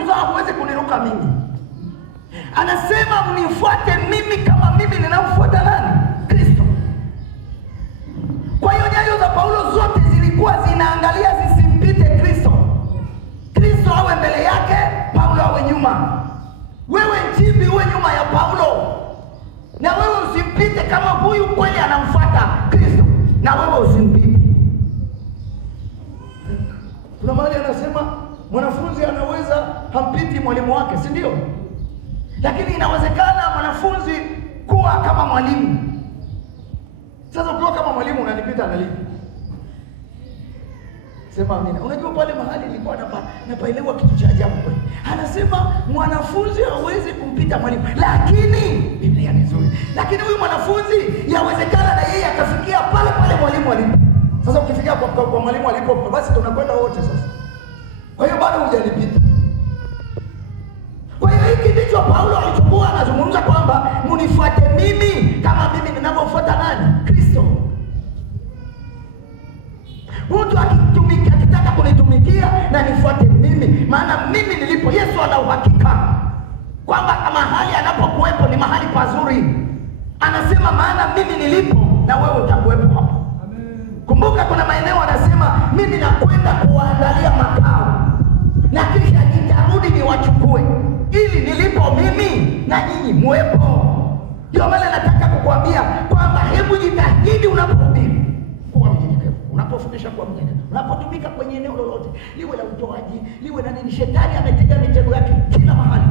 kuzaa huwezi kuniruka mimi. Anasema mnifuate mimi kama mimi ninamfuata nani? Kristo. Kwa hiyo nyayo za Paulo zote zilikuwa zinaangalia zisimpite Kristo. Kristo awe mbele yake, Paulo awe nyuma. Wewe Nchimbi uwe nyuma ya Paulo, na wewe usimpite. Kama huyu kweli anamfuata Kristo, na wewe usimpite. Kuna mahali anasema mwanafunzi anaweza hampiti mwalimu wake, si ndio? Lakini inawezekana mwanafunzi kuwa kama mwalimu. Sasa ukiwa kama mwalimu unanipita na lipi? Sema amina. Unajua pale mahali nilikuwa napaelewa kitu cha ajabu kweli. Anasema mwanafunzi hawezi kumpita mwalimu, lakini Biblia ni nzuri. Lakini huyu mwanafunzi yawezekana na yeye akafikia pale pale mwalimu alipo. Sasa ukifikia kwa mwalimu alipo, basi tunakwenda wote sasa. Kwa hiyo bado hujanipita. Kwa hiyo hiki ndicho Paulo alichukua, anazungumza kwamba mnifuate mimi kama mimi ninavyofuata nani? Kristo. Mtu akitaka kunitumikia na nifuate mimi, maana mimi nilipo. Yesu ana uhakika kwamba mahali anapokuwepo ni mahali pazuri. Anasema maana mimi nilipo na wewe utakuwepo hapo. Kumbuka kuna maeneo anasema mimi nakwenda kuwaandalia makao na kisha nitarudi niwachukue, ili nilipo mimi na nyinyi muwepo. Ndio maana nataka kukuambia kwamba hebu jitahidi unapohubiri kuwa mnyenyekevu, unapofundisha kuwa mnyenyekevu, unapotumika kwenye eneo lolote, liwe la utoaji, liwe na nini. Shetani ametega mitego yake kila mahali.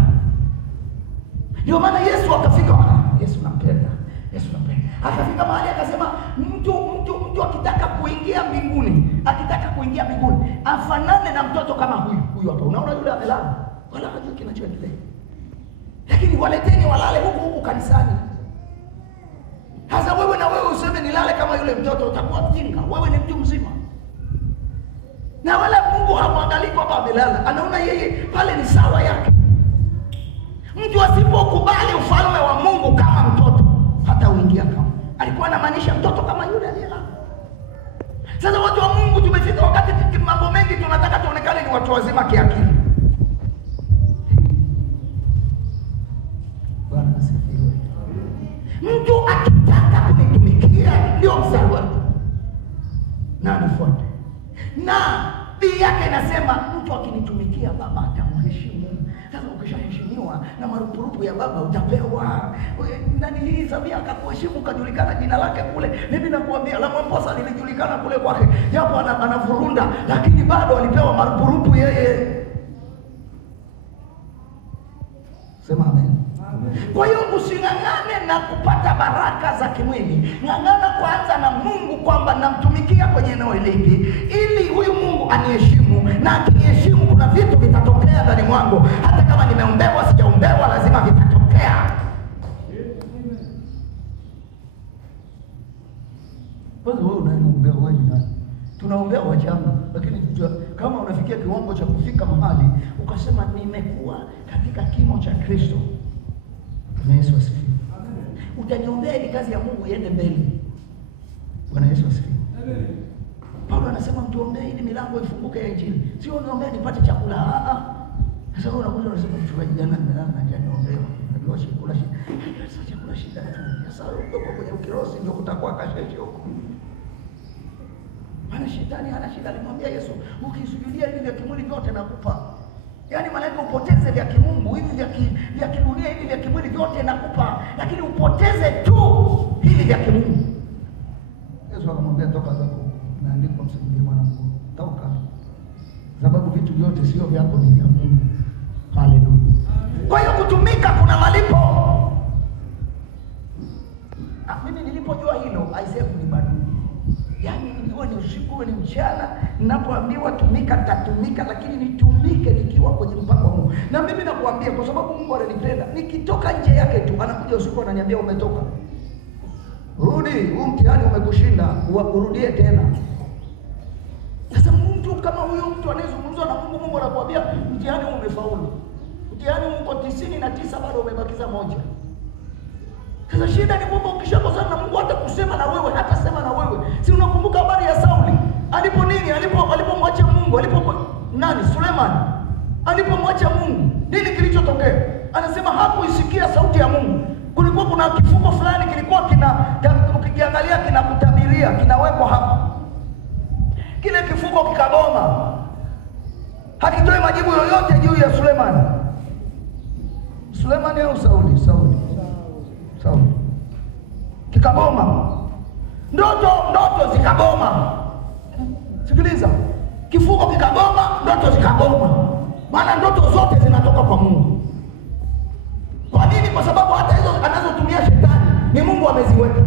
Ndio maana Yesu akafika, Yesu nampenda, Yesu nampenda. Akafika mahali akasema mtu akitaka kuingia mbinguni, afanane na mtoto kama huyu hapa. Unaona yule amelala, wala hajui kinachoendelea. Lakini waleteni walale huku kanisani. Sasa wewe na wewe useme nilale kama yule mtoto, utakuwa mjinga. Wewe ni mtu mzima. Na wala Mungu hamwangalii kwamba amelala, anaona yeye pale ni sawa yake. Mtu asipokubali ufalme wa Mungu kama mtoto, hata uingia kama. Alikuwa anamaanisha mtoto kama yule aliyelala. Sasa watu wa Mungu tumefika wakati mambo mengi tunataka tuonekane ni watu wazima kiakili. Bwana asifiwe. Mtu akitaka kunitumikia ndio msawa na anifuate. Na Biblia yake inasema mtu akinitumikia Baba atamheshimu. Sasa ukishaheshimiwa na marupurupu ya Baba utapewa. Nani hii Samia akakuheshimu kajulikana jina lake kule. Mimi nakuambia la Mwamposa lilijulikana kule kwake. Japo anavurunda lakini bado alipewa marupurupu yeye. Sema amen. Kwa hiyo using'ang'ane na kupata baraka za kimwili. Ng'ang'ana kwanza na Mungu kwamba namtumikia kwenye eneo hili ili huyu Mungu aniheshimu, na akiniheshimu kuna vitu vitatokea ndani mwangu. Hata kama nimeombewa sijaombewa, lazima vitatokea. Kwanza wewe unayeombea wewe ni nani? Tunaombea wachanga, lakini kama unafikia kiwango cha kufika mahali ukasema nimekuwa katika kimo cha Kristo, Yesu asifiwe. Utaniombea ili kazi ya Mungu iende mbele. Bwana Yesu asifiwe. Amen. Paulo anasema mtuombee ili milango ifunguke ya Injili. Sio niombee nipate chakula. Sasa wewe unakuja unasema mchungaji jana nimeombewa. Najua chakula shida. Sasa chakula shida tu. Sasa uko kwenye ukirosi ndio kutakuwa kasheshe huko. Maana shetani hana shida, alimwambia Yesu, ukisujudia hivi vya kimwili vyote nakupa. Yaani malaika upoteze vya kimungu, hivi vya kidunia, hivi vya kimwili vyote nakupa, lakini upoteze tu hivi vya kimungu. Yesu akamwambia toka zako, naandikwa msujudie mwanamke. Toka. Sababu vitu vyote sio vyako, ni vya Mungu. Haleluya. Kwa hiyo kutumika kuna malipo. Mimi nilipojua hilo, aisefu ni bado. Yaani iwe ni usiku ni mchana, ninapoambiwa tumika nitatumika, lakini nitumike nikiwa kwenye mpango wa Mungu. Na mimi nakuambia kwa sababu Mungu ananipenda, nikitoka nje yake tu anakuja usiku ananiambia umetoka. Rudi, huu mtihani umekushinda, urudie tena. Sasa mtu kama huyo mtu anayezungumzwa na Mungu, Mungu anakuambia mtihani umefaulu. Mtihani uko 99 bado umebakiza moja. Sasa shida ni kwamba ukishakosana na Mungu hata kusema na wewe, hata sema na wewe. Si unakumbuka habari ya Sauli? Alipomwacha Mungu, nani? Suleiman. Alipomwacha Mungu, nini kilichotokea? Anasema hakuisikia sauti ya Mungu. Kulikuwa kuna kifungo fulani kilikuwa ukikiangalia kinakutabiria, kinawekwa hapa. Kile kifungo kikagoma, hakitoi majibu yoyote juu ya Sulemani. Sulemani au Sauli? Kikagoma. Ndoto zikagoma. Sikiliza, kifungo kikagoma, ndoto zikagoma. Maana ndoto zote zinatoka kwa Mungu. Kwa nini? Kwa sababu hata hizo anazotumia shetani ni Mungu ameziweka.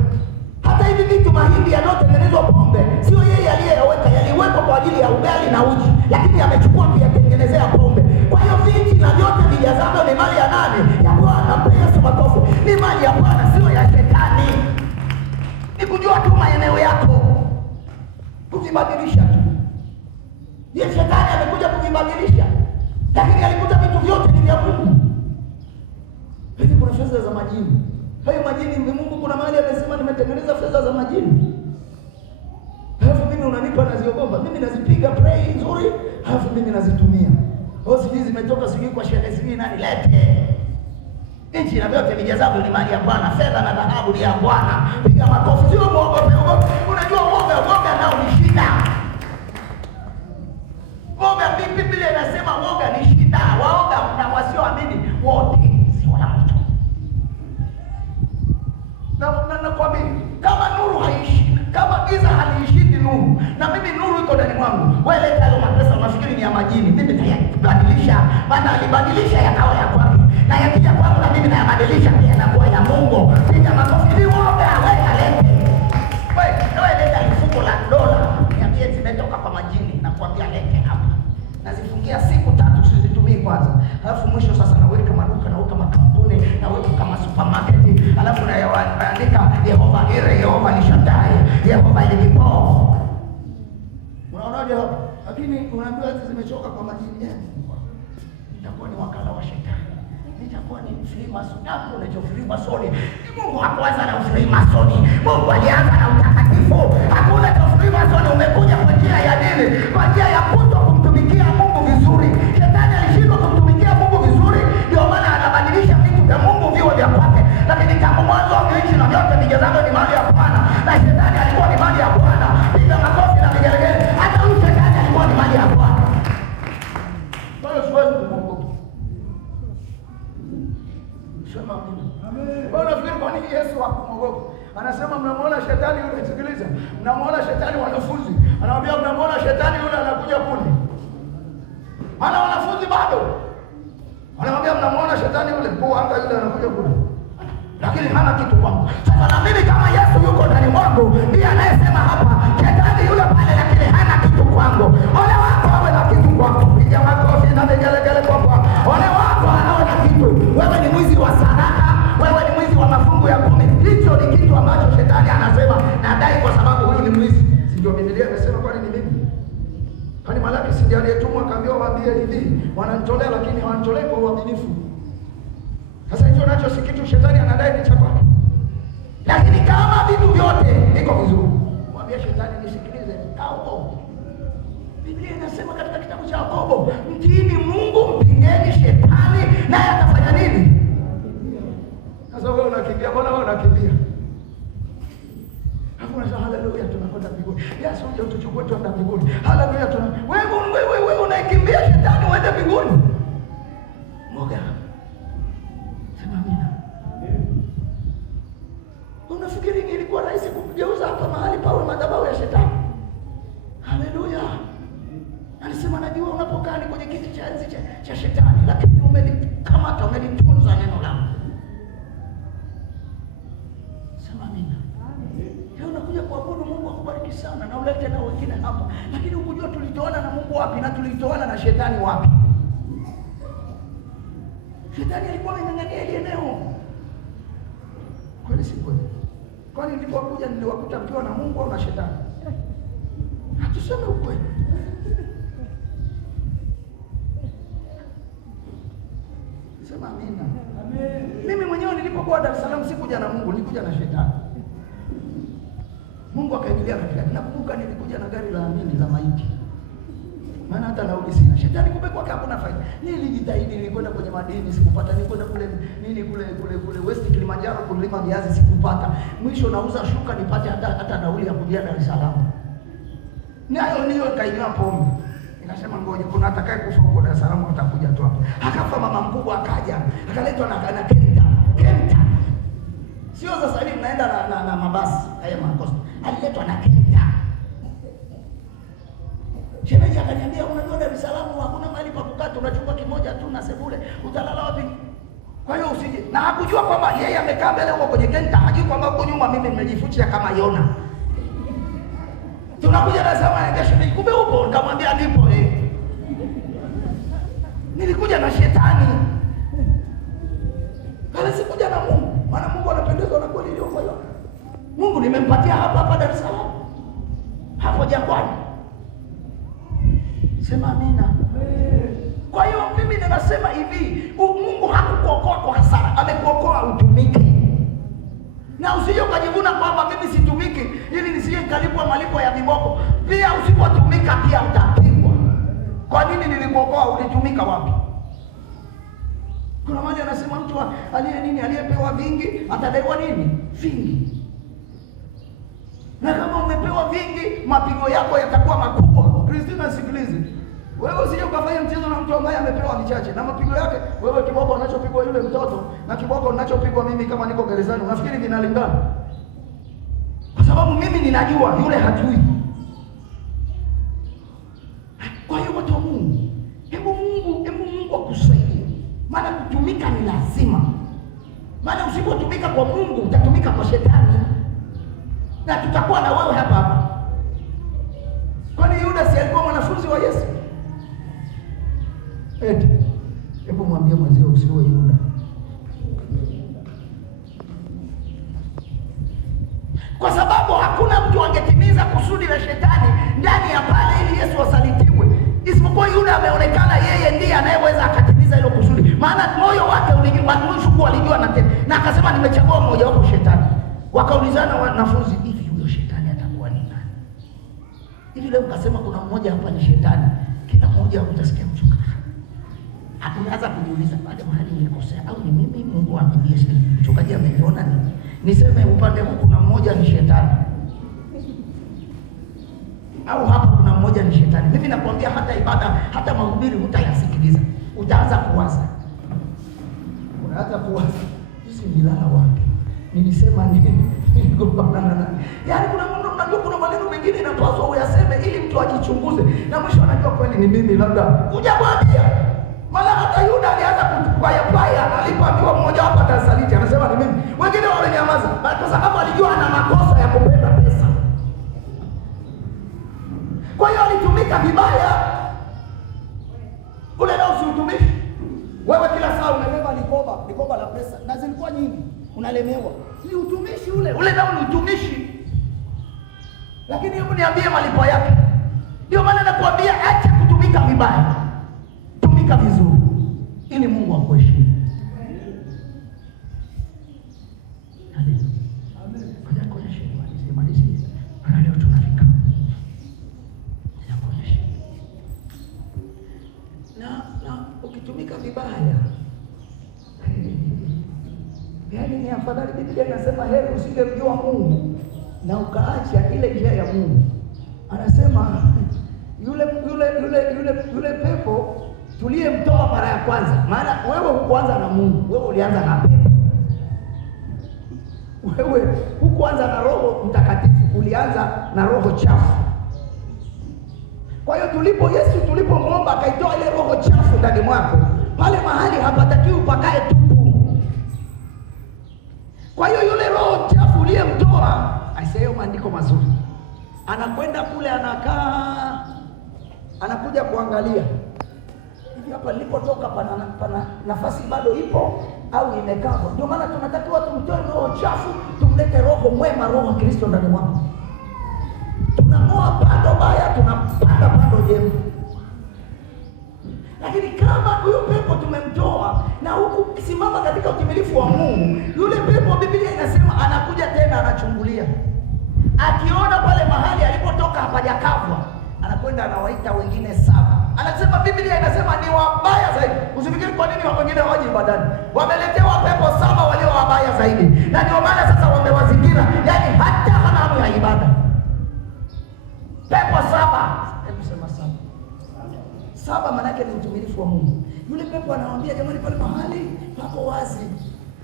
Hata hivi vitu mahindi yanayotengenezwa pombe, sio yeye aliyeyaweka, yaliwekwa kwa ajili ya ugali na uji, lakini amechukua kuyatengenezea pombe. Kwa hiyo viti na vyote vijazavyo ni mali ya nani? Ya Bwana. Mpe Yesu makofi. Ni mali ya Bwana, sio ya shetani. Ni kujua tu maeneo yako, kuvibadilisha tu. Ye shetani amekuja kuvibadilisha, lakini alikuta vitu vyote ni vya Mungu. Hivi kuna fedha za majini. Hayo majini, Mungu kuna mahali amesema nimetengeneza fedha za majini. Halafu mimi unanipa naziogopa. Mimi nazipiga pray nzuri, halafu mimi nazitumia. Sijui zimetoka sijui kwa shehe sijui nani, lete. Nchi na vyote vijazavyo ni mali ya Bwana, fedha na dhahabu ni ya Bwana. Piga makofi, sio muogope. Unajua woga nao ni shida. Woga, Biblia inasema woga ni shida. Waoga na wasioamini wote si wana mtu. Na nakwambia, kama nuru haishi, kama giza halishindi nuru, na mimi nuru iko ndani mwangu, wewe leta hayo mapesa unafikiri ni ya majini, mimi nitayabadilisha. Maana alibadilisha yakawa ya kwake, na yakija kwangu na mimi nayabadilisha pia yanakuwa ya Mungu. Piga makofi. Ni woga, wewe lete. Wewe leta mfuko la dola, niambie zimetoka kwa majini, nakwambia lete hapa. Nazifungia siku 3 usizitumii kwanza. Halafu mwisho sasa naweka maduka, naweka makampuni, naweka kama supermarket. Halafu naandika Yehova Ire, Yehova Nishatai, Yehova Ilipo. Unaonaje hapo? Lakini unaambiwa hizi zimechoka kwa majini. Nitakuwa ni wakala wa shetani. Nitakuwa ni Freemason. Hapo unacho Freemason. Mungu hakuanza na Freemason. Mungu alianza na utakatifu. Hakuna cha Freemason umekuja kwa njia ya dini, kwa njia ya kuto kumtumikia Mungu vizuri. Shetani alishindwa kumtumikia Mungu vizuri, ndio maana anabadilisha vitu vya Mungu viwe vya kwake. Lakini tangu mwanzo nchi na vyote vijazavyo ni mali ya Bwana, na shetani alikuwa ni mali ya Bwana. Piga makofi na vigelegele. Hata huyu shetani alikuwa ni mali ya Bwana. Kwa hiyo siwezi kumwogopa. Sema amen. Wewe unafikiri kwa nini Yesu hakumwogopa? Anasema mnamuona shetani yule, sikiliza. Mnamuona shetani wanafunzi. Anamwambia mnamuona shetani yule anakuja kule. Ana wanafunzi bado. Anamwambia mnamuona shetani yule, kwa anga yule anakuja kule. Lakini hana kitu kwangu. Sasa na mimi kama Yesu yuko ndani mwangu, ndiye anayesema hapa, shetani yule pale lakini hana kitu kwangu. Ole wako awe na kitu kwako. Piga makofi na vigelegele kwa Bwana. Ole wako awe na kitu. Wewe ni mwizi wa sadaka, wewe ni mwizi wa mafungu ya 10. Hicho ni kitu ambacho shetani anasema nadai kwa sababu huyu ni mwizi. Si ndio Biblia imesema kwani ni mimi? Kwani Malaki si ndiye aliyetumwa akaambiwa waambie hivi, wananitolea lakini hawanitolei kwa uaminifu. Sasa hicho nacho si kitu shetani anadai ni cha kwake. Lakini kama vitu vyote viko vizuri, mwambie shetani nisikilize, Yakobo. Biblia inasema katika kitabu cha Yakobo, mtiini Mungu, mpingeni shetani naye atafanya nini? Sasa wewe unakimbia, mbona wewe unakimbia? Hakuna sala, haleluya tunakwenda mbinguni. Yesu ndio tuchukue tuende mbinguni. Haleluya wewe unaikimbia shetani uende mbinguni. Moga. Unafikiri ilikuwa rahisi kugeuza hapa mahali pawe madhabahu ya shetani? Haleluya. Alisema najua unapokaa ni kwenye kiti cha enzi cha shetani, lakini umelikamata, umelitunza neno langu. Sema amina. Leo unakuja kuabudu Mungu akubariki sana na ulete na wengine hapa. Lakini ukujua tulitoana na Mungu wapi na tulitoana na shetani wapi? Shetani alikuwa anang'ang'ania ile eneo. Kwani si kweli? Kwani nilipokuja niliwakuta mkiwa na Mungu au na shetani? Hatuseme ukweli. Sema amina. Amen. Mimi mwenyewe nilipokuwa Dar es Salaam sikuja na Mungu, nilikuja na shetani. Mungu akaingilia katikati. Nakumbuka nilikuja na gari la amini la maiti. maana hata nauli sina. Shetani kumbe kwake hakuna faida. Nilijitahidi, nilikwenda kwenye madini sikupata, nilikwenda kule kule West Kilimanjaro kulima viazi sikupata. Mwisho nauza shuka nipate hata nauli ya kuja Dar es Salaam. Nayo niyo kainua pombe. Nikasema ngoja, kuna atakaye kufa huko Dar es Salaam atakuja tu hapa. Akafa mama mkubwa akaja, akaletwa na Kenta. Sio sasa hivi mnaenda na mabasi haya makosa. Aliletwa na Kenta. Shemeji akaniambia, unajua Dar es Salaam hakuna mahali pa kukaa, tuna chumba kimoja tu na sebule. Utalala wapi? Kwa hiyo usije. Na hakujua kwamba yeye amekaa mbele huko kwenye Kenta, hajui kwamba huko nyuma mimi nimejificha kama Yona. Tunakuja Dar es Salaam na shemeji, kumbe upo. Nikamwambia nipo. Nilikuja na shetani. Kala sikuja na Mungu. Maana Mungu anapendezwa na kweli ile moyo. Mungu nimempatia hapa Dar es Salaam. Hapo Jangwani. Sema amina. Kwa hiyo mimi ninasema hivi, Mungu hakukuokoa kwa hasara, amekuokoa utumike. Na usije ukajivuna kwamba mimi situmiki ili nisije nikalipwa malipo ya viboko. Pia usipotumika pia utapigwa. Kwa nini nilikuokoa? Ulitumika wapi? Kuna mmoja anasema mtu aliyepewa vingi atadaiwa nini? Vingi. Na kama umepewa vingi, mapigo yako yatakuwa makubwa. Kristina, sikilize. Wewe usije ukafanya mchezo na mtu ambaye amepewa vichache na mapigo yake. Wewe kiboko unachopigwa yule mtoto na kiboko unachopigwa mimi kama niko gerezani, unafikiri vinalingana? Kwa sababu mimi ninajua, yule hajui. Kwa hiyo watu wa Mungu, hebu Mungu akusaidie. Maana kutumika ni lazima. Maana usipotumika kwa Mungu utatumika kwa shetani. Na tutakuwa na wewe hapa. Kwani Yuda si alikuwa mwanafunzi wa Yesu? Hebu mwambie mwenzio usiwe Yuda. Kwa sababu hakuna mtu angetimiza kusudi la shetani ndani ya pale ili Yesu asalitiwe. Isipokuwa Yuda ameonekana yeye ndiye anayeweza akatimiza hilo kusudi. Maana moyo wake alijua na akasema nimechagua mmoja wapo shetani. Wakaulizana wanafunzi, hivi huyo shetani atakuwa ni nani? Hivi leo ukasema kuna mmoja hapa ni shetani, kila mmoja utasikia mchunga. Unaanza kujiuliza, baada mahali nilikosea au ni mimi Mungu amenionyesha mchungaji ameniona nini? Niseme upande huu kuna mmoja ni shetani. Au hapa kuna mmoja ni shetani. Mimi nakwambia hata ibada, hata mahubiri utayasikiliza. Utaanza kuwaza. Unaanza kuwaza. Sisi nilala wapi? Nilisema nini? Yaani kuna maneno mengine inapaswa uyaseme ili mtu ajichunguze. Na mwisho anajua kweli ni mimi labda. Hujamwambia. Maana hata Yuda alianza kupaya alipoambiwa mmoja wapo atasaliti, anasema ni mimi. Wengine walinyamaza kwa sababu alijua ana makosa ya kupenda pesa. Kwa hiyo alitumika vibaya. Ule nao si utumishi. Wewe kila saa unabeba likoba la pesa na zilikuwa nyingi, unalemewa. Ni utumishi ule. Ule nao ni utumishi. Lakini hebu niambie malipo yake. Ndio maana nakuambia acha kutumika vibaya. Tumika vizuri ili Mungu akuheshimu. Amen. Ngoja kuonyeshe malizi. Maana leo tunafika. Ngoja kuonyeshe. Na ukitumika vibaya. Yaani ni afadhali, Biblia inasema heri usingemjua Mungu na ukaacha ile njia ya Mungu. Anasema yule pepo tuliyemtoa mara ya kwanza. Maana wewe hukuanza na Mungu, wewe ulianza na pepo. Wewe hukuanza na Roho Mtakatifu, ulianza na roho chafu. Kwa hiyo Yesu tulipomwomba akaitoa ile roho chafu ndani mwako, pale mahali hapatakiwi pakae tupu. Kwa hiyo yule roho chafu uliyemtoa, aisayo maandiko mazuri, anakwenda kule anakaa, anakuja kuangalia hivi hapa nilipotoka pana nafasi bado ipo au imekava. Ndio maana tunatakiwa tumtoe roho chafu, tumlete roho mwema, roho wa Kristo ndani mwako. Tunang'oa pando baya, tunapanda pando jema. Lakini kama huyo pepo tumemtoa na huku simama katika utimilifu wa Mungu, yule pepo Biblia inasema anakuja tena anachungulia. Akiona pale mahali alipotoka hapajakavwa, anakwenda anawaita wengine 7. Anasema Biblia inasema ni wabaya zaidi. Usifikiri kwa nini wengine hawaji ibadani. Wameletewa pepo 7 walio wabaya zaidi. Na ndio maana sasa wamewazingira, yaani hata hana hamu ya ibada. Pepo 7. Hebu sema 7. 7 maana yake ni utumilifu wa Mungu. Yule pepo anawaambia jamani, pale mahali pako wazi,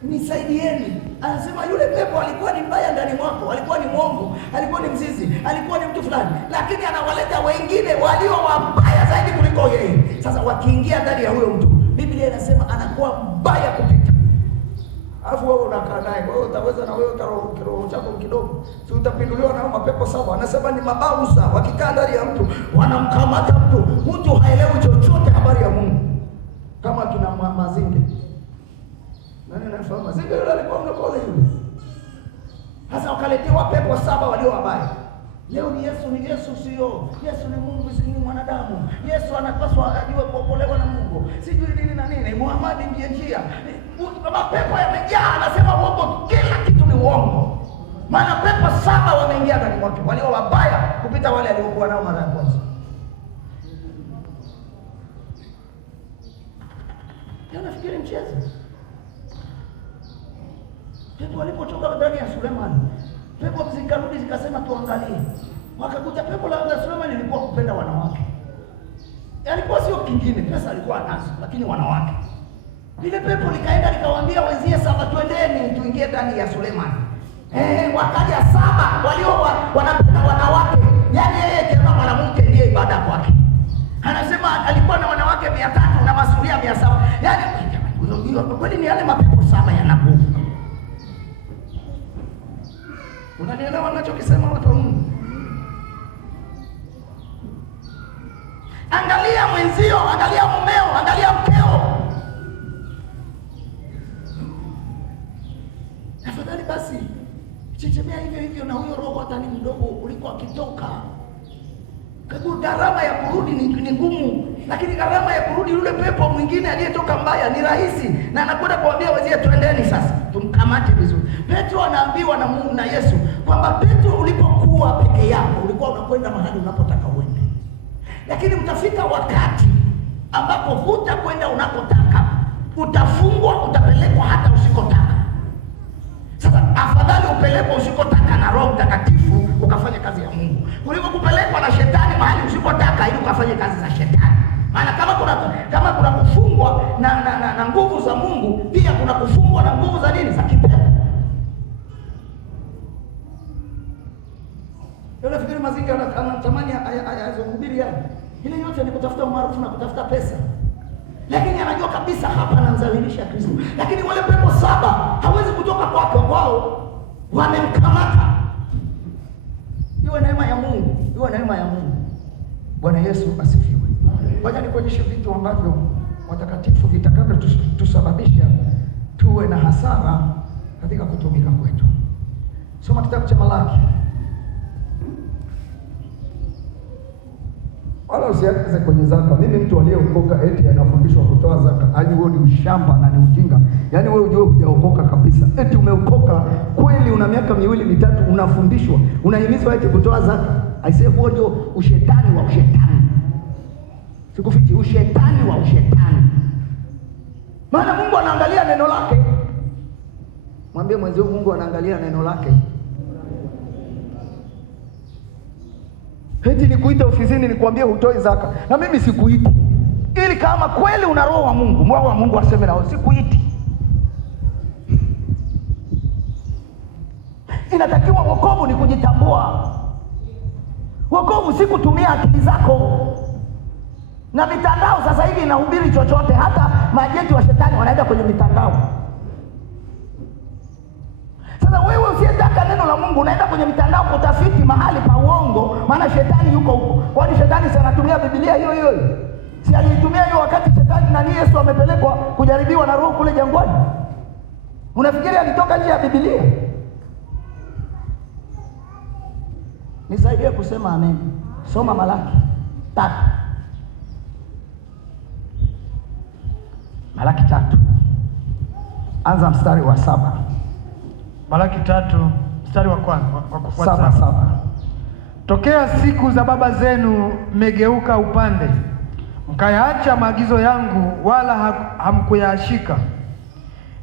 nisaidieni. Anasema yule pepo alikuwa ni mbaya ndani mwako, alikuwa ni mwongo, alikuwa ni mzizi, alikuwa ni mtu fulani, lakini anawaleta wengine walio wabaya zaidi kuliko yeye. Sasa wakiingia ndani ya huyo mtu, Biblia inasema anakuwa mbaya kupita. Alafu wewe unakaa naye, wewe utaweza na wewe kiroho chako kidogo, si utapinduliwa na mapepo 7. Anasema ni mabausa, wakikaa ndani ya mtu wanamkamata mtu haelewi chochote habari ya Mungu. Kama kina Mazinge. Nani anafahamu Mazinge? Yule alikuwa mlokole yule. Sasa wakaletewa pepo 7 walio wabaya. Leo ni Yesu sio. Yesu ni Mungu, si ni mwanadamu. Yesu anapaswa ajue kuokolewa na Mungu. Sijui nini na nini. Muhammad ndiye njia. Kama pepo yamejaa, anasema uongo, kila kitu ni uongo. Maana pepo 7 wameingia ndani mwake, walio wabaya kupita wale aliokuwa nao mara ya kwanza. Nafikiri mchezo. Pepo walipotoka ndani ya Sulemani, pepo zikarudi zikasema tuangalie. Wakakuta pepo la Sulemani lilikuwa kupenda wanawake. Alikuwa sio kingine, pesa alikuwa nazo, lakini wanawake. Lile pepo likaenda likawaambia wenzie 7, twendeni tuingie ndani ya Sulemani. Wakaja 7 walio wanapenda wanawake. Yaani yeye kama mwanamke ndiye ibada kwake. Anasema alikuwa na wanawake 300 na masuria 700. Yaani hiyo kweli ni yale mapepo 7 yana nguvu. Unanielewa ninachokisema watu wa Mungu? Angalia mwenzio, angalia mumeo, angalia mkeo. Afadhali basi chechemea hivyo na huyo roho hata ni mdogo ulikuwa akitoka. Kwa gharama ya kurudi ni ngumu, lakini gharama ya kurudi yule pepo mwingine aliyetoka mbaya ni rahisi, na anakwenda kuambia wenzie twendeni sasa tumkamate vizuri. Petro anaambiwa na Yesu kwamba Petro, ulipokuwa peke yako ulikuwa unakwenda mahali unapotaka uende, lakini utafika wakati ambapo hutakwenda unapotaka, utafungwa, utapelekwa hata usikotaka. Sasa afadhali upelekwa usikotaka na Roho Mtakatifu ukafanya kazi ya Mungu kuliko kupelekwa na shetani mahali usikotaka ili ukafanye kazi za shetani. Maana kama kuna kufungwa na nguvu za Mungu, pia kuna kufungwa na nguvu za nini? Za kipepo. Yule fikiri Mazinga anatamani ayazungumzie yale. Ile yote ni kutafuta umaarufu na kutafuta pesa. Lakini anajua kabisa hapa anamdhalilisha Kristo. Lakini wale pepo 7 hawezi kutoka kwake, wao wamemkamata. Iwe neema ya Mungu, iwe neema ya Mungu. Bwana Yesu asifiwe. Ngoja nikuonyeshe vitu ambavyo watakatifu vitakavyo tusababisha tuwe na hasara katika kutumika kwetu. Soma kitabu cha Malaki. Wala usianze kwenye zaka. Mimi mtu aliyeokoka eti anafundishwa kutoa zaka, yaani wewe ni ushamba na ni ujinga. Yaani wewe unajua hujaokoka kabisa. Eti umeokoka kweli, una miaka 2 mitatu unafundishwa, unahimizwa eti kutoa zaka. Aisee, huo ndio ushetani wa ushetani. Sikufichi, ushetani wa ushetani. Maana Mungu anaangalia neno lake. Mwambie mwenzio Mungu anaangalia neno lake. Eti nikuita ofisini nikwambie utoi zaka, na mimi sikuiti. Ili kama kweli una roho wa Mungu aseme nao, sikuiti. Inatakiwa wokovu ni kujitambua. Wokovu si kutumia akili zako. Na mitandao sasa hivi inahubiri chochote, hata majenti wa shetani wanaenda kwenye mitandao. Sasa wewe usiyetaka neno la Mungu unaenda kwenye mitandao kutafiti mahali pa uongo, maana shetani yuko huko. Kwani shetani si anatumia Biblia hiyo? Si aliitumia hiyo wakati shetani na Yesu amepelekwa kujaribiwa na roho kule jangwani? Unafikiri alitoka nje ya Biblia? Nisaidie kusema amen. Soma Malaki 3. Malaki 3. Anza mstari wa 7. Malaki 3 mstari wa kwanza wa kufuata 7. Tokea siku za baba zenu mmegeuka upande, mkayaacha maagizo yangu, wala hamkuyashika.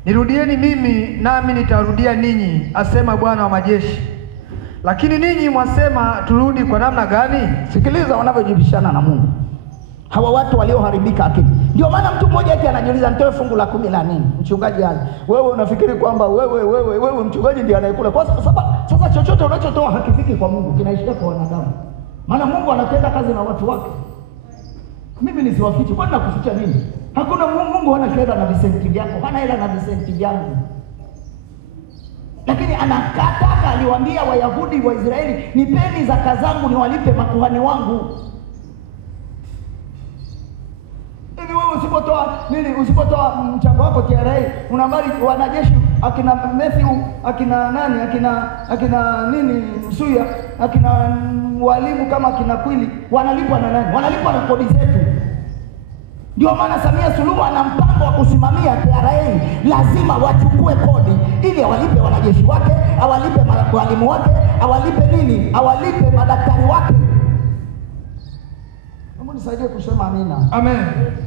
Nirudieni mimi, nami nitawarudia ninyi, asema Bwana wa majeshi. Lakini ninyi mwasema, turudi kwa namna gani? Sikiliza wanavyojibishana na Mungu hawa watu walioharibika akili. Ndio maana mtu mmoja eti anajiuliza, nitoe fungu la 10 la nini? Mchungaji hali wewe unafikiri kwamba wewe mchungaji ndiye anayekula? Kwa sababu sasa chochote unachotoa hakifiki kwa Mungu, kinaishia kwa wanadamu. Maana Mungu anatenda kazi na watu wake. Mimi nisiwafiche, kwani nakuficha nini? Hakuna Mungu hana hela na visenti vyako, hana hela na visenti vyangu. Lakini anakataka, aliwaambia Wayahudi wa Israeli, nipeni zaka zangu niwalipe makuhani wangu. Hivi wewe usipotoa mchango wako TRA, unabali wanajeshi akina Matthew, akina nani, akina nini Msuya, akina walimu kama akina Kwili, wanalipwa na nani? Wanalipwa na kodi zetu. Ndio maana Samia Suluhu ana mpango wa kusimamia TRA, lazima wachukue kodi ili awalipe wanajeshi wake, awalipe walimu wake, awalipe nini, awalipe madaktari wake. Mungu nisaidie kusema amina. Amen.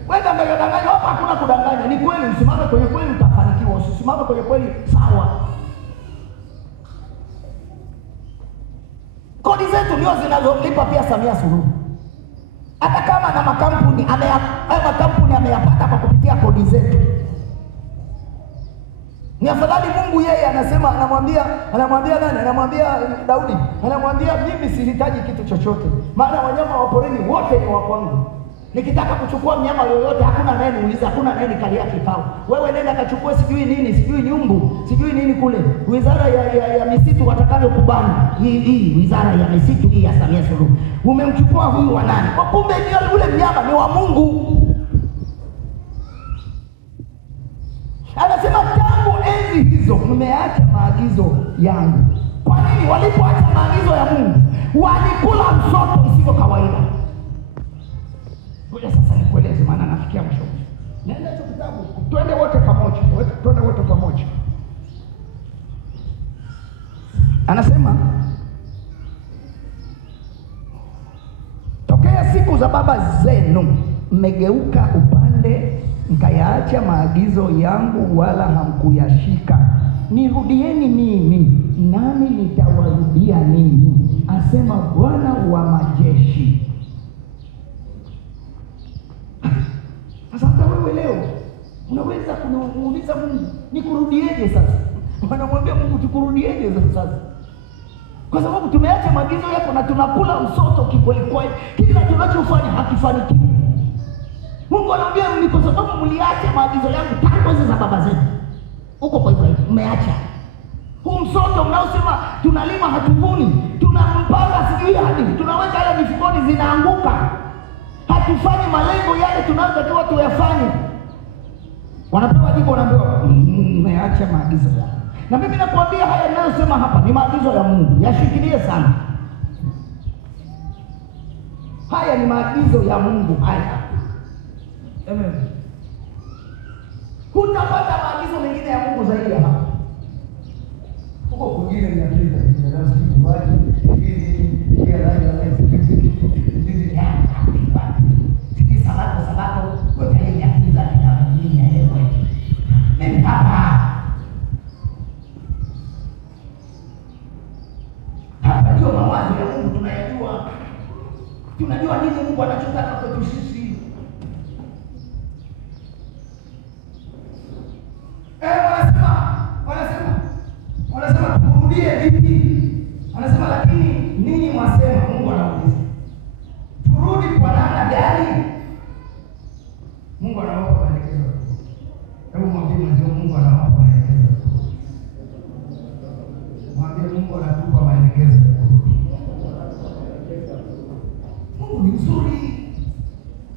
Wewe ndio unadanganya hapa, hakuna kudanganya. Ni kweli, usimame kwenye kweli utafanikiwa, usisimame kwenye kweli sawa. Kodi zetu ndio zinazomlipa pia Samia Suluhu. Hata kama na makampuni ameyapata kwa kupitia kodi zetu. Ni afadhali Mungu yeye anasema, anamwambia nani? Anamwambia Daudi, anamwambia mimi sihitaji kitu chochote, maana wanyama wa porini wote ni wa kwangu. Nikitaka kuchukua mnyama yoyote, hakuna anayeniuliza, hakuna anayenikalia kikao. Wewe nenda kachukue sijui nini, sijui nyumbu, sijui nini kule. Wizara ya misitu watakayokubana. Hii wizara ya misitu hii ya Samia Suluhu. Umemchukua huyu wa nani? Kwa kumbe ndio ule mnyama ni wa Mungu. Anasema tangu enzi hizo mmeacha maagizo yangu. Kwa nini? Walipoacha maagizo ya Mungu, walikula msoto isivyo kawaida. Ngoja sasa nikueleze, maana nafikia mwisho. Nenda hicho kitabu, twende wote pamoja. Anasema tokea siku za baba zenu mmegeuka upande, mkayaacha maagizo yangu, wala hamkuyashika. Nirudieni mimi, nami nitawarudia ninyi, asema Bwana wa majeshi. Sasa hata wewe leo unaweza kumuuliza Mungu, nikurudieje sasa? Wanamwambia Mungu, tukurudieje sasa? Kwa sababu tumeacha maagizo yako na tunakula msoto kikweli kweli. Kila tunachofanya hakifanikiwi. Mungu anamwambia ni kwa sababu mliacha maagizo yangu tangu enzi za baba zenu. Huko kwa Ibrahimu mmeacha. Huu msoto mnaosema tunalima hatuvuni, tunampanga sijui hadi, tunaweka ile mifukoni zinaanguka. Hatufanyi malengo yale tunayotakiwa tuyafanye. Wanapewa jibu, wanaambiwa mmeacha maagizo yangu. Na mimi nakwambia haya ninayosema hapa ni maagizo ya Mungu. Yashikilie sana. Haya ni maagizo ya Mungu haya. Amen. Hutapata maagizo mengine ya Mungu zaidi ya hapa. Huko kwingine ni akili za binadamu, si waje. Hii ya raia ya sabato yote hii akili za binadamu ni ya leo. Mimi hapa ndio mawazo ya Mungu tunayajua. Tunajua nini Mungu anachotaka kwetu sisi. Wanasema turudie vipi? Anasema lakini ninyi mwasema, Mungu anauliza, turudi kwa namna gani? Mungu anawapa maelekezo. Hebu mwambie Mungu anawapa maelekezo. Mwambie Mungu anatupa maelekezo. Mungu ni mzuri.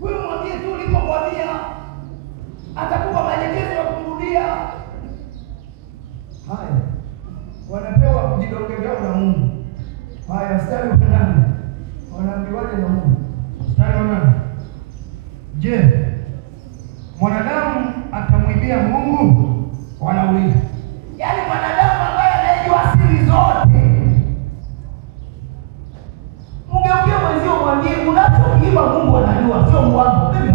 Wewe mwambie tu ulipokwambia, atakupa maelekezo ya kumrudia. Haya, wanapewa vidonge vyao na Mungu. Haya, mstari wa 8 wanaambiwaje na Mungu? Mstari wa 8, je, mwanadamu atamwibia Mungu? Wanauliza. Yaani mwanadamu ambaye anajua siri zote. Mgeukie mwenzio mwambie unachokiiba Mungu anajua, sio mwangu. Mimi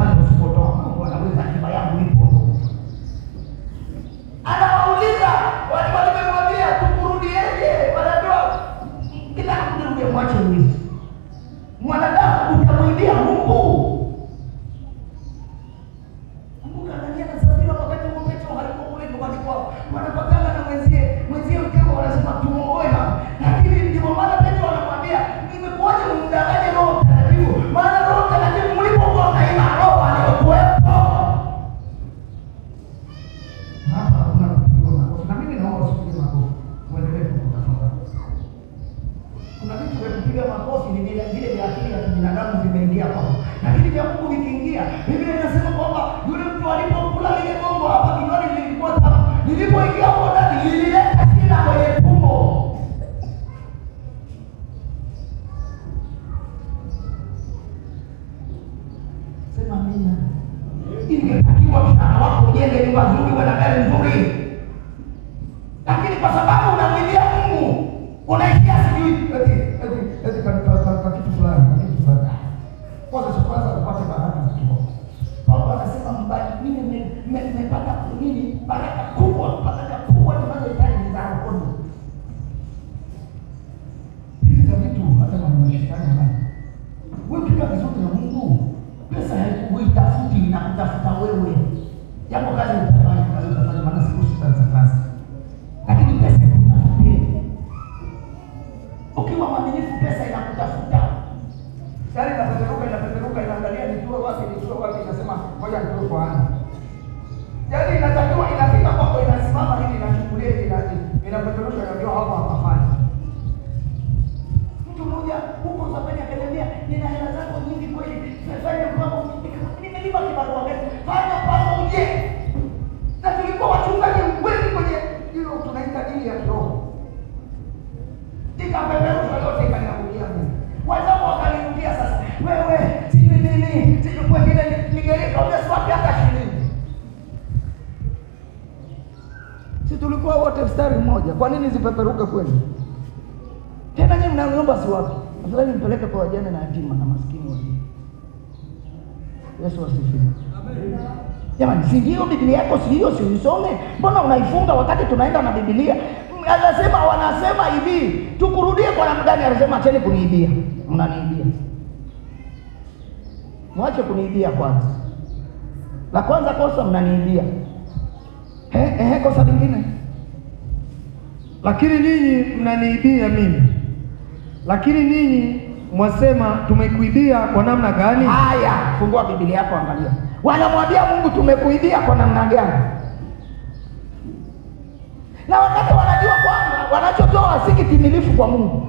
Nilipoingia huko ndani nilileta shida kwenye tumbo. Sema amina. Ingetakiwa mshahara wako ujenge nyumba nzuri, uwe na gari nzuri, lakini kwa sababu unamlilia Mungu unaingia sijui eti kwa kitu fulani. Kwanza upate baraka za kiroho. Paulo anasema mimi nimepata nini? Baraka kubwa tunazohitaji za rohoni. Hizi za vitu hata kama unashikana nayo. Wewe ukiwa vizuri na Mungu, pesa haikuitafuti na kutafuta wewe. Jambo kazi utafanya maana siku za kazi. Lakini pesa inakutafutia. Ukiwa mwaminifu pesa inakutafuta. Gari inapeperuka inaangalia nitoe wapi inasema ngoja nitoe kwa ana. Yaani inatakiwa inafika kwako inasimama hivi inachukulia inapeperusha inajua hapo hapafanya. Mtu mmoja huko Tanzania akaniambia nina hela zako nyingi kweli. Nafanya mambo nimelipa kibarua gani? Fanya pamoja. Na tulikuwa wachungaji wengi kwenye hilo tunaita dini ya kiroho. Ikapeperusha yote ikaniangukia mimi. Wazao wakanirudia sasa. Wewe si nini? Sikuwa kile nigereka wapi hata shilingi. Si tulikuwa wote mstari mmoja. Kwa nini zipeperuke kweli? Tena nyinyi mnaomba si wapi? Afadhali nipeleke kwa wajane na yatima na maskini wote. Yesu asifiwe. Amen. Jamani, si ndio Biblia yako si hiyo, si usome? Mbona unaifunga wakati tunaenda na Biblia? Wanasema hivi, tukurudie kwa namna gani? Anasema acheni kuniibia. Mnaniibia. Mwache kuniibia kwanza. La kwanza kosa mnaniibia. Kosa lingine. Lakini ninyi mnaniibia mimi. Lakini ninyi mwasema tumekuibia kwa namna gani? Haya, fungua Biblia yako angalia. Wanamwambia Mungu tumekuibia kwa namna gani? Na wakati wanajua kwamba wanachotoa si kitimilifu kwa Mungu.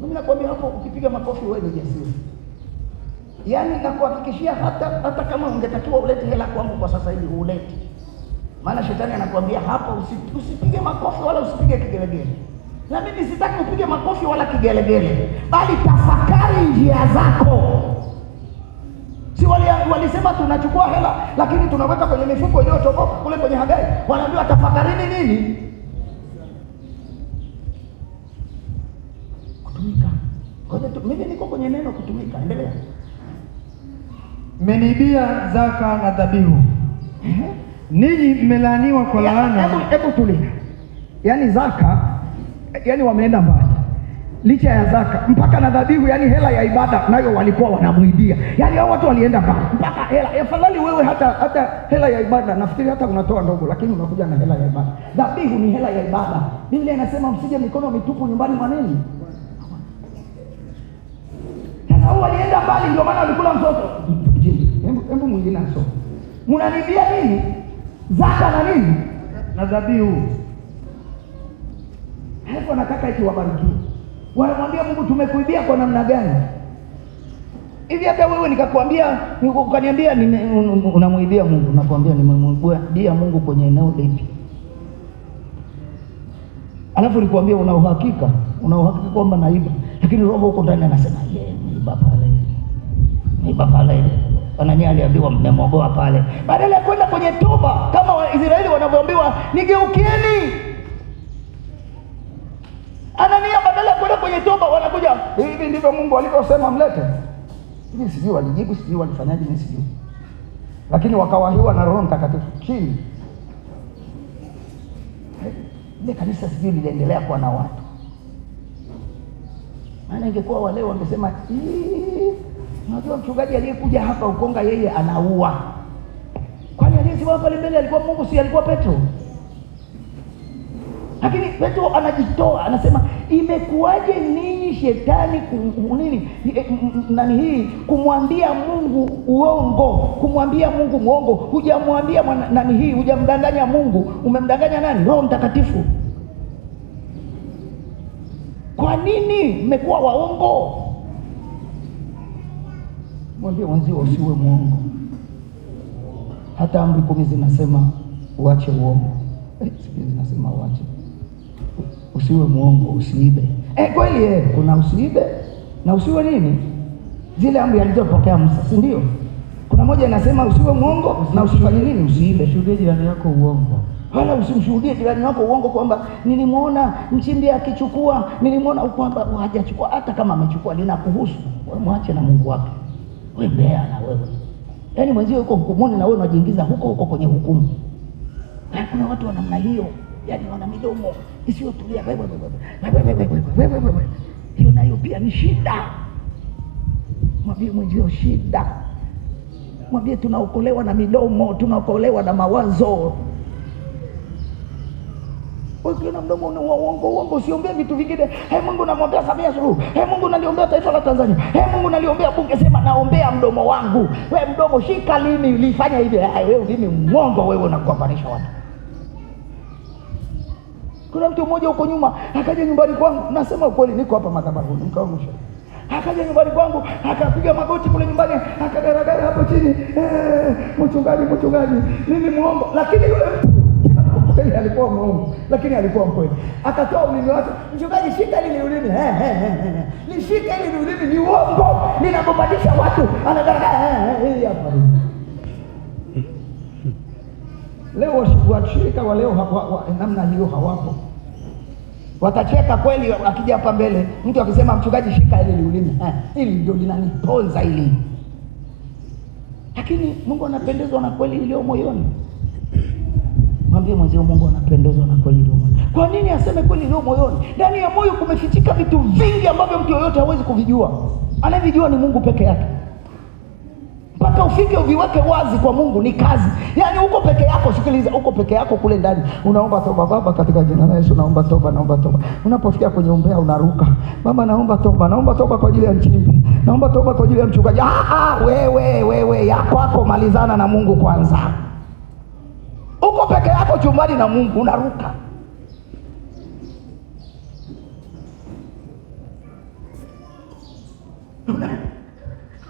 Mimi nakwambia hapo ukipiga makofi wewe ni jasiri. Yaani nakuhakikishia hata kama ungetakiwa ulete hela kwangu kwa sasa hivi ulete. Maana shetani anakuambia hapa usipige makofi wala usipige kigelegele. Na mimi sitaki upige makofi wala kigelegele, bali tafakari njia zako. Si walisema tunachukua hela lakini tunaweka kwenye mifuko iliyotoboka kule kwenye Hagai. Wanaambiwa tafakarini nini? Kutumika. Mimi niko kwenye neno kutumika. Endelea. Mmeniibia zaka na dhabihu. Ninyi mmelaaniwa kwa laana. Hebu tulia. Yaani zaka, yaani wameenda mbali. Licha ya zaka mpaka na dhabihu, yani hela ya ibada nayo walikuwa wanamuibia. Yani hao watu walienda mbali mpaka hela. Afadhali wewe hata hela ya ibada nafikiri hata unatoa ndogo, lakini unakuja na hela ya ibada. Dhabihu ni hela ya ibada. Biblia inasema msije mikono mitupu nyumbani mwa nini? Sasa hao walienda mbali, ndio maana walikula mtoto. Hebu mwingine asome. Mnanibia nini? Zaka na nini? Na dhabihu. Hapo nataka eti wabarikiwe. Wanamwambia Mungu tumekuibia kwa namna gani? Hivi hata wewe nikakwambia, ukaniambia unamuibia Mungu, nakwambia nimemuibia Mungu kwenye eneo lipi? Alafu nikwambia una uhakika kwamba naiba, lakini roho huko ndani anasema naiba pale. Wanania aliambiwa mmemwogoa pale. Badala ya kwenda kwenye toba kama Waisraeli wanavyoambiwa nigeukieni. Anania badala ya kwenda kwenye toba wanakuja hivi ndivyo Mungu alivyosema mlete. Hivi sijui walijibu, sijui walifanyaje, mimi sijui. Lakini wakawahiwa na Roho Mtakatifu chini. Ile kanisa sijui liliendelea kuwa na watu. Maana ingekuwa wale wangesema unajua mchungaji aliyekuja hapa Ukonga yeye anaua. Kwani aliyesimama pale mbele alikuwa Mungu, si alikuwa Petro? Lakini Petro anajitoa, anasema imekuwaje ninyi shetani kumwambia Mungu uongo, kumwambia Mungu muongo, hujamwambia hujamdanganya Mungu, umemdanganya nani? Roho Mtakatifu. Kwa nini mmekuwa waongo? Mwambie wenzio usiwe muongo. Hata amri 10 zinasema uache uongo. Sikizi nasema uache. Usiwe muongo, usiibe. Kweli kuna usiibe na usiwe nini? Zile amri alizopokea Musa, si ndio? Kuna moja inasema usiwe muongo na usifanye nini? Usiibe. Ushuhudie jirani yako uongo. Wala usimshuhudie jirani yako uongo kwamba nilimwona Nchimbi akichukua, nilimwona kwamba hajachukua. Hata kama amechukua linakuhusu. Wewe mwache na Mungu wake. Wewe mbea na wewe. Yaani mwenzio yuko hukumuni na wewe unajiingiza huko kwenye hukumu. Na kuna watu wa namna hiyo, yaani wana midomo isiyotulia. Hiyo nayo pia ni shida. Mwambie mwenzio shida. Mwambie tunaokolewa na midomo, tunaokolewa na mawazo. Ukiona mdomo ni uongo, usiombee vitu vingine. Mungu namwombea Samia Suluhu. Mungu naliombea taifa la Tanzania. Mungu naliombea bunge. Sema naombea mdomo wangu. Wewe mdomo shika lini ulifanya hivi? Wewe ulimi mwongo wewe, unakuambanisha watu. Kuna mtu mmoja huko nyuma akaja nyumbani kwangu, nasema ukweli, niko hapa madhabahuni, nikaangusha. Akaja nyumbani kwangu, akapiga magoti kule nyumbani, akagaragara hapo chini. Mchungaji, mimi muongo. Lakini yule kweli alikuwa muongo, lakini alikuwa mkweli. Akatoa ulimi wake, mchungaji shika ile ulimi. Nishika ile ulimi ni uongo. Ninagombanisha watu. Anagaragara hii hapa. Leo washirika wa leo namna hiyo hawapo. Watacheka kweli akija hapa mbele mtu akisema mchungaji shika ile ulimi. Hili ndio linaniponza hili. Lakini Mungu anapendezwa na kweli iliyo moyoni. Mwambie mwenzio Mungu anapendezwa na kweli iliyo moyoni. Kwa nini aseme kweli iliyo moyoni? Ndani ya moyo kumefichika vitu vingi ambavyo mtu yoyote hawezi kuvijua. Anayevijua ni Mungu peke yake. Mpaka ufike uviweke wazi kwa Mungu ni kazi. Yaani uko peke yako, sikiliza, uko peke yako kule ndani. Unaomba toba, Baba katika jina la Yesu naomba toba. Unapofikia kwenye umbea unaruka. Baba naomba toba kwa ajili ya Nchimbi. Naomba toba kwa ajili ya mchungaji. Wewe ya kwako malizana na Mungu kwanza. Uko peke yako chumbani na Mungu unaruka.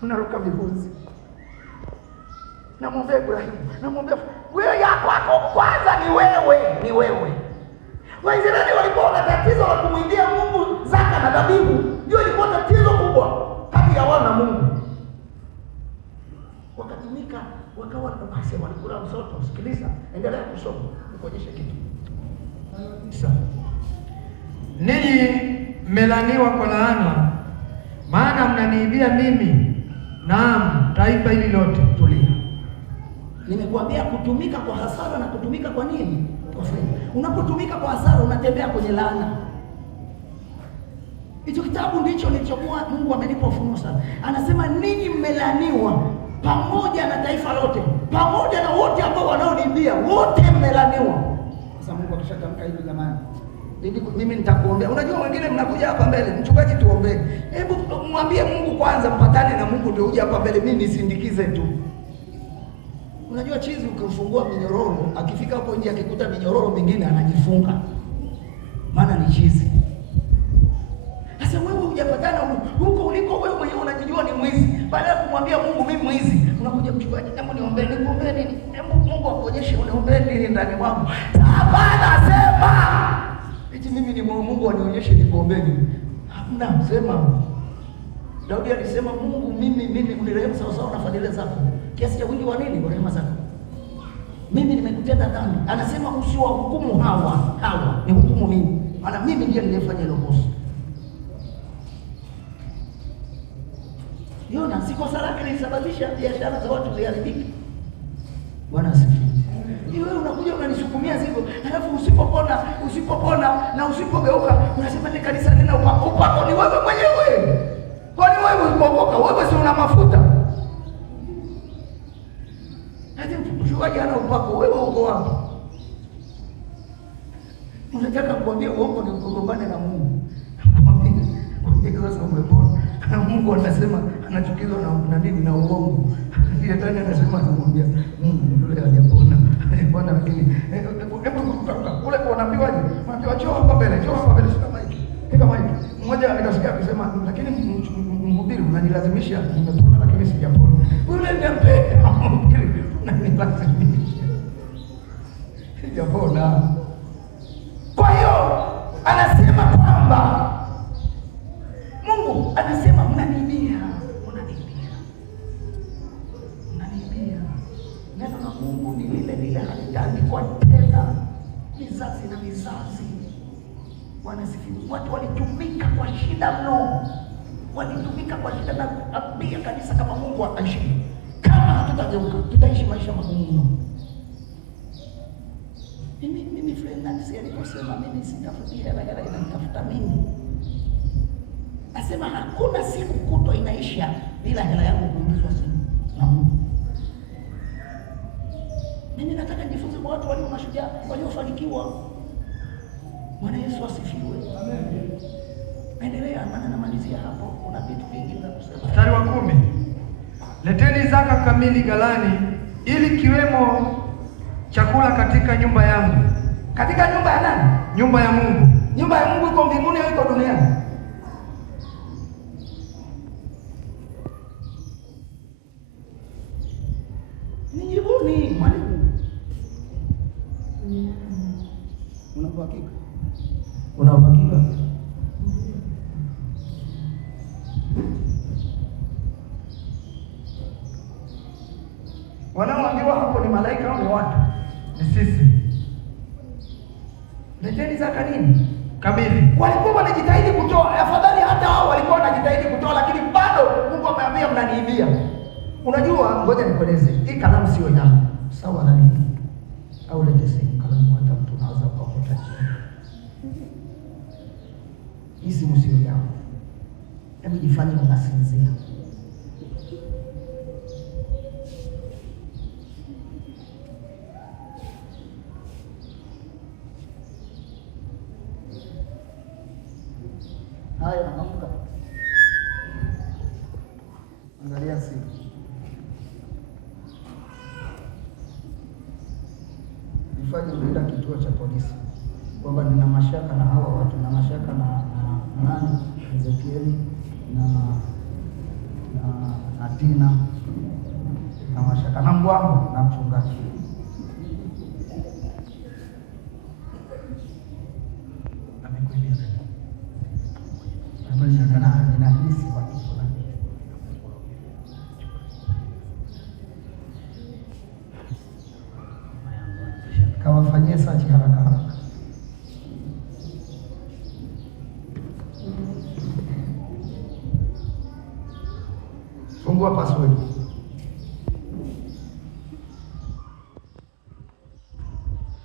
Unaruka vibuzi. Namwombea Ibrahim, namwombea wewe, ya kwako kwanza ni wewe. Waisraeli walikuwa na tatizo la kumwindia Mungu zaka na dhabihu. Hiyo ilikuwa tatizo kubwa kati ya wao na Mungu. Wakatumika, wakawa basi walikula msoto. Sikiliza, endelea kusoma, nikuonyeshe kitu. Ninyi mmelaniwa kwa laana, maana mnaniibia mimi, naam taifa hili lote. Tulia. Nimekuambia kutumika kwa hasara na kutumika kwa nini? Kwa faida. Unapotumika kwa hasara unatembea kwenye laana. Hicho kitabu ndicho nilichokuwa Mungu amenipa ufunuo sana. Anasema ninyi mmelaniwa pamoja na taifa lote, pamoja na wote ambao wanaoniibia, wote mmelaniwa. Sasa Mungu akishatamka hivi, jamani, mimi nitakuombea. Unajua wengine mnakuja hapa mbele, mchungaji tuombee. Hebu mwambie Mungu kwanza, mpatane na Mungu ndio uje hapa mbele, mimi nisindikize tu. Unajua chizi ukifungua minyororo, akifika hapo nje akikuta minyororo mingine anajifunga. Maana ni chizi. Sasa wewe hujapatana huko uliko, wewe mwenyewe unajijua ni mwizi. Baada ya kumwambia Mungu mimi mwizi, unakuja mchungaji, hebu niombee. Nikuombee nini? Hebu Mungu akuonyeshe uniombee nini ndani mwangu. Hapana, sema. Eti mimi ni Mungu anionyeshe nikuombee nini? Hamna, sema. Daudi alisema Mungu mimi unirehemu sawa sawa na fadhili zako. Kiasi cha wingi wa nini? Kwa rehema zako. Mimi nimekutenda dhambi. Anasema usiwahukumu hawa. Ni hukumu mimi. Maana mimi ndiye niliyefanya hilo kosa. Yona si kosa lake lilisababisha biashara za watu ziharibike. Bwana asifiwe. Wewe unakuja unanisukumia zigo, alafu usipopona na usipogeuka unasema ni kanisa lina upako ni wewe mwenyewe. Kwani wewe usipokoka, wewe si una mafuta? Hadi mchungaji ana upako, wewe uko wapi? Unataka kuambia uongo ni kugombana na Mungu. Mwambie sasa umepona. Na Mungu anasema anachukizwa na nini? Na uongo. Shetani anasema anamwambia Mungu yule hajapona. Bwana lakini hebu kutoka kule kwa unaambiwaje? Unaambiwa choo hapa mbele, sika maiki. Kika maiki. Mmoja akasikia akisema lakini mhubiri unanilazimisha nimepona lakini sijapona. Yule ndiye mpenda mhubiri unanilazimisha. sijapona. Kwa hiyo anasema kwamba Mungu anasema mnaniibia. Neno la Mungu ni lile lile, halitaandikwa tena vizazi na vizazi. Watu walitumika kwa shida mno, walitumika kwa shida, na ambia kanisa kama Mungu ataishi, kama hatutageuka tutaishi maisha magumu mno. Mimi friend Nancy aliposema mimi sitafuti hela inanitafuta mimi, nasema hakuna siku kutwa inaisha bila hela yangu kuingizwa simu na Mungu. Mimi nataka nijifunze kwa watu walio mashujaa, waliofanikiwa. Bwana Yesu asifiwe. Amen. Endelea, maana namalizia hapo. Kuna vitu vingi vya kusema. Mstari wa 10. Leteni zaka kamili ghalani, ili kiwemo chakula katika nyumba yangu. Katika nyumba ya nani? Nyumba ya Mungu. Nyumba ya Mungu iko mbinguni au iko duniani? Nijibuni mwalimu. Una uhakika? Una uhakika? Wanaoambiwa hapo ni malaika au ni watu? Ni sisi. Leteni zaka nini? Kamili. Walikuwa wanajitahidi kutoa, afadhali hata hao walikuwa wanajitahidi kutoa, lakini bado Mungu ameambia mnaniibia. Unajua, ngoja nikueleze. Hii kalamu sio yangu. Sawa na nini? Au lete simu, kalamu hata mtu anaweza kukuta chini. Hii simu sio yangu. Hebu jifanye unasinzia. Haya, naamka. Angalia simu. Nifanye unaenda kituo cha polisi kwamba nina mashaka na hawa watu, na mashaka na nani, Ezekieli na Tina, na mashaka na Mbwangu na mchungaji. Ninahisi watu fulani. Kawafanyie search haraka haraka. Fungua password.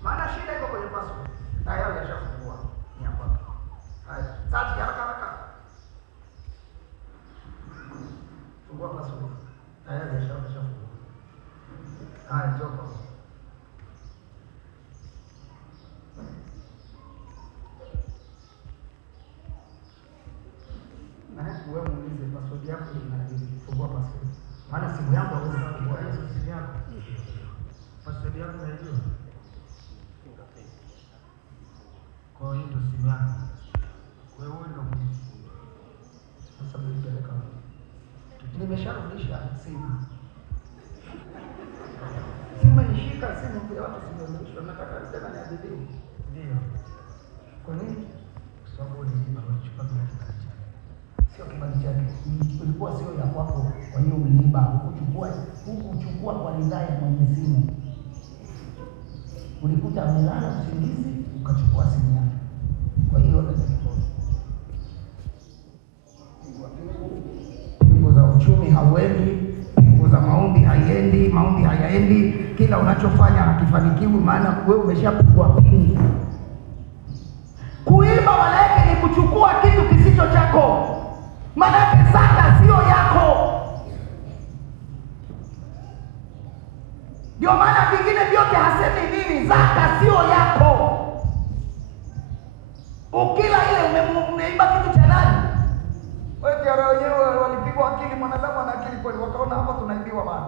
Maana shida iko kwenye password. Tayari yashafungua. Ni hapa. Haya, search haraka haraka. Fungua password. Tayari yashafungua. Haya, njoo. Wewe muulize password yako ni fungua password. Maana simu yangu hawezi kufungua hiyo simu yako. Password yako unajua? Kwa hiyo ndio simu yako. Wewe ndio mjisikia. Sasa nipeleka. Nimesharudisha simu. Simu nishika simu kwa watu simu nataka tena niadhibiwe. Ndio. Kwa nini? Kwa sababu ni nimechukua bila kibali. Sio kibali chake, ilikuwa sio ya kwako. Kwa hiyo uliiba, hukuchukua kwa ridhaa ya mwenye simu. Ulikuta amelala usingizi, ukachukua simu yake. Kwa hiyo pingu za uchumi hauendi, pingu za maombi haiendi, maombi hayaendi, kila unachofanya hakifanikiwi, maana wewe umeshapigwa pingu. Kuiba maana yake ni kuchukua kitu kisicho chako. Maana zaka sio yako. Ndio maana vingine vyote hasemi nini, zaka sio yako. Ukila ile umeiba kitu cha nani? Wewe wenyewe walipigwa akili, mwanadamu ana akili kweli, wakaona hapa tunaibiwa bana.